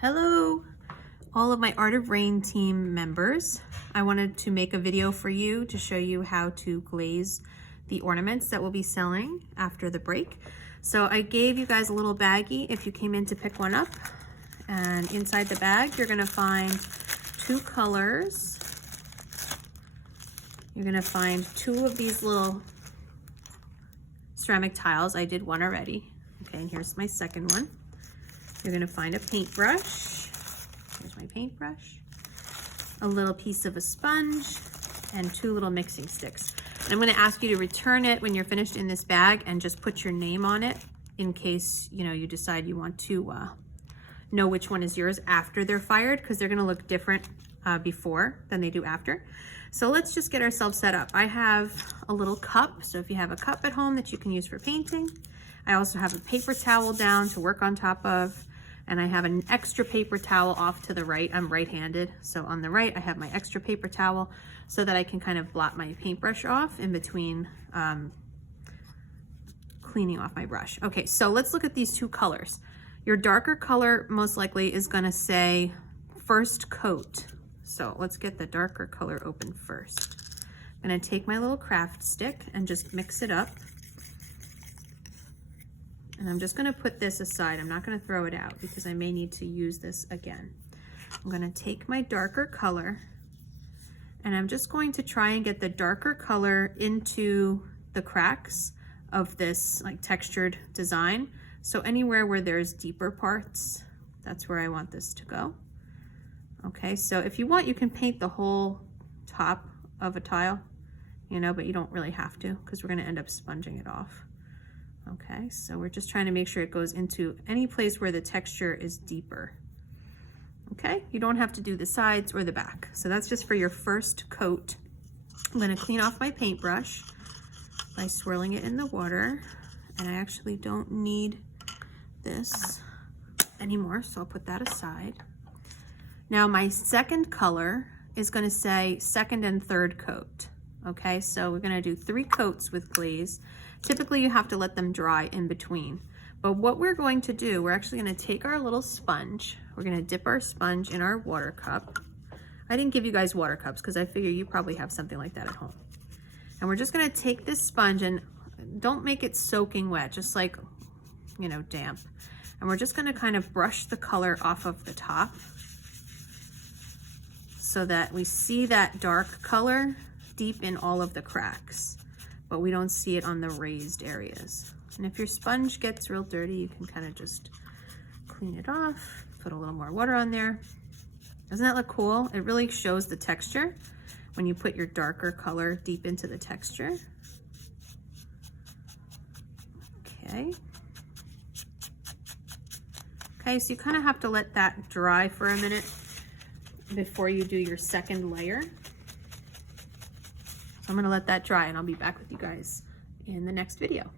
Hello, all of my Art of Rain team members. I wanted to make a video for you to show you how to glaze the ornaments that we'll be selling after the break. So I gave you guys a little baggie if you came in to pick one up. And inside the bag, you're gonna find two colors. You're gonna find two of these little ceramic tiles. I did one already. Okay, and here's my second one. You're gonna find a paintbrush. Here's my paintbrush. A little piece of a sponge and two little mixing sticks. And I'm gonna ask you to return it when you're finished in this bag and just put your name on it in case you decide you want to know which one is yours after they're fired, because they're gonna look different before than they do after. So let's just get ourselves set up. I have a little cup. So if you have a cup at home that you can use for painting. I also have a paper towel down to work on top of. And I have an extra paper towel off to the right. I'm right-handed, so on the right I have my extra paper towel so that I can kind of blot my paintbrush off in between cleaning off my brush. Okay, so let's look at these two colors. Your darker color most likely is gonna say first coat. So let's get the darker color open first. I'm gonna take my little craft stick and just mix it up. And I'm just gonna put this aside. I'm not gonna throw it out because I may need to use this again. I'm gonna take my darker color and I'm just going to try and get the darker color into the cracks of this like textured design. So anywhere where there's deeper parts, that's where I want this to go. Okay, so if you want, you can paint the whole top of a tile, but you don't really have to because we're gonna end up sponging it off. Okay, so we're just trying to make sure it goes into any place where the texture is deeper. Okay, you don't have to do the sides or the back. So that's just for your first coat. I'm gonna clean off my paintbrush by swirling it in the water. And I actually don't need this anymore, so I'll put that aside. Now my second color is gonna say second and third coat. Okay, so we're gonna do 3 coats with glaze. Typically you have to let them dry in between. But what we're going to do, we're actually gonna take our little sponge. We're gonna dip our sponge in our water cup. I didn't give you guys water cups because I figure you probably have something like that at home. And we're just gonna take this sponge and don't make it soaking wet, just like, damp. And we're just gonna kind of brush the color off of the top so that we see that dark color deep in all of the cracks, but we don't see it on the raised areas. And if your sponge gets real dirty, you can kind of just clean it off, put a little more water on there. Doesn't that look cool? It really shows the texture when you put your darker color deep into the texture. Okay. Okay, so you kind of have to let that dry for a minute before you do your second layer. I'm gonna let that dry and I'll be back with you guys in the next video.